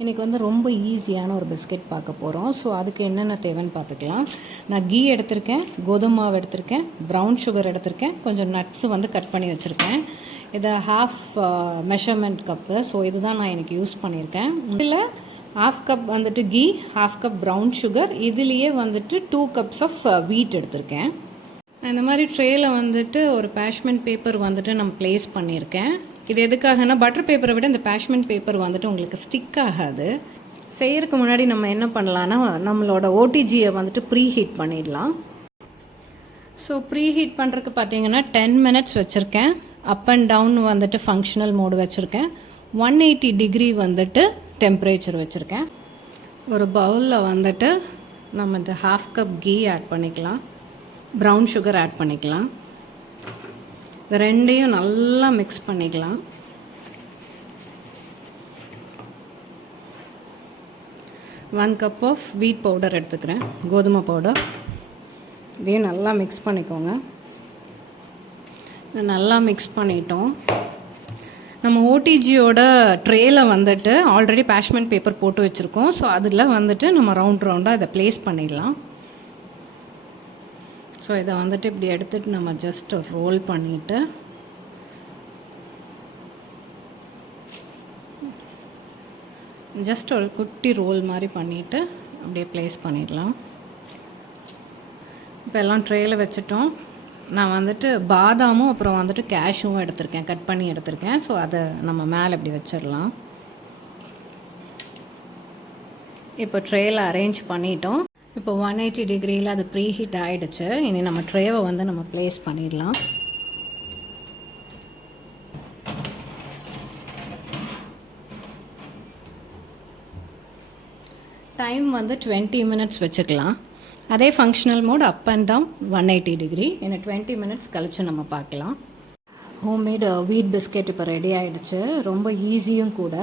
இன்றைக்கி வந்து ரொம்ப ஈஸியான ஒரு பிஸ்கெட் பார்க்க போகிறோம். ஸோ அதுக்கு என்னென்ன தேவைன்னு பார்த்துக்கலாம். நான் கீ எடுத்திருக்கேன், கோதுமை மாவு எடுத்திருக்கேன், ப்ரௌன் சுகர் எடுத்திருக்கேன், கொஞ்சம் நட்ஸு வந்து கட் பண்ணி வச்சுருக்கேன். இதை ஹாஃப் மெஷர்மெண்ட் கப்பு. ஸோ இதுதான் நான் எனக்கு யூஸ் பண்ணியிருக்கேன். இதில் ஹாஃப் கப் வந்துட்டு ghee, half cup brown sugar, இதுலேயே வந்துட்டு 2 கப்ஸ் ஆஃப் வீட் எடுத்திருக்கேன். இந்த மாதிரி ட்ரேயில் வந்துட்டு ஒரு பேஷ்மெண்ட் பேப்பர் வந்துட்டு நான் ப்ளேஸ் பண்ணியிருக்கேன். இது எதுக்காகனா பட்டர் பேப்பரை விட இந்த பேஷ்மெண்ட் பேப்பர் வந்துட்டு உங்களுக்கு ஸ்டிக் ஆகாது. செய்யறதுக்கு முன்னாடி நம்ம என்ன பண்ணலான்னா நம்மளோட ஓடிஜியை வந்துட்டு ப்ரீ ஹீட் பண்ணிடலாம். ஸோ ப்ரீ ஹீட் பண்ணுறதுக்கு பார்த்தீங்கன்னா 10 மினிட்ஸ் வச்சுருக்கேன். அப் அண்ட் டவுன் வந்துட்டு ஃபங்க்ஷனல் மோடு வச்சுருக்கேன். 180 டிகிரி வந்துட்டு டெம்பரேச்சர் வச்சுருக்கேன். ஒரு பவுலில் வந்துட்டு நம்ம இந்த ஹாஃப் கப் கீ ஆட் பண்ணிக்கலாம், ப்ரௌன் சுகர் ஆட் பண்ணிக்கலாம். இது ரெண்டையும் நல்லா மிக்ஸ் பண்ணிக்கலாம். One cup of wheat powder எடுத்துக்கிறேன், கோதுமை பவுடர். இதையும் நல்லா மிக்ஸ் பண்ணிக்கோங்க. நல்லா மிக்ஸ் பண்ணிட்டோம். நம்ம ஓடிஜியோட ட்ரேயில் வந்துட்டு ஆல்ரெடி பேஷ்மெண்ட் பேப்பர் போட்டு வச்சுருக்கோம். ஸோ அதில் வந்துட்டு நம்ம ரவுண்டாக இதை ப்ளேஸ் பண்ணிடலாம். ஸோ இதை வந்துட்டு இப்படி எடுத்துகிட்டு நம்ம ஜஸ்ட் ரோல் பண்ணிவிட்டு ஜஸ்ட் ஒரு குட்டி ரோல் மாதிரி பண்ணிவிட்டு அப்படியே ப்ளேஸ் பண்ணிடலாம். இப்போ எல்லாம் ட்ரேயில் வச்சுட்டோம். நான் வந்துட்டு பாதாமும் அப்புறம் வந்துட்டு கேஷ்யூவும் எடுத்திருக்கேன், கட் பண்ணி எடுத்திருக்கேன். ஸோ அதை நம்ம மேலே இப்படி வச்சிடலாம். இப்போ ட்ரேயில் அரேஞ்ச் பண்ணிட்டோம். இப்போ 180 டிகிரியில் அது ப்ரீ ஹீட் ஆகிடுச்சு. இனி நம்ம ட்ரேவை வந்து நம்ம ப்ளேஸ் பண்ணிடலாம். டைம் வந்து 20 மினிட்ஸ் வச்சுக்கலாம். அதே functional mode up and down 180 degree. இன்னும் 20 மினிட்ஸ் கழித்து நம்ம பார்க்கலாம். ஹோம்மேட் வீட் பிஸ்கெட் இப்போ ரெடி ஆகிடுச்சு. ரொம்ப ஈஸியும் கூட.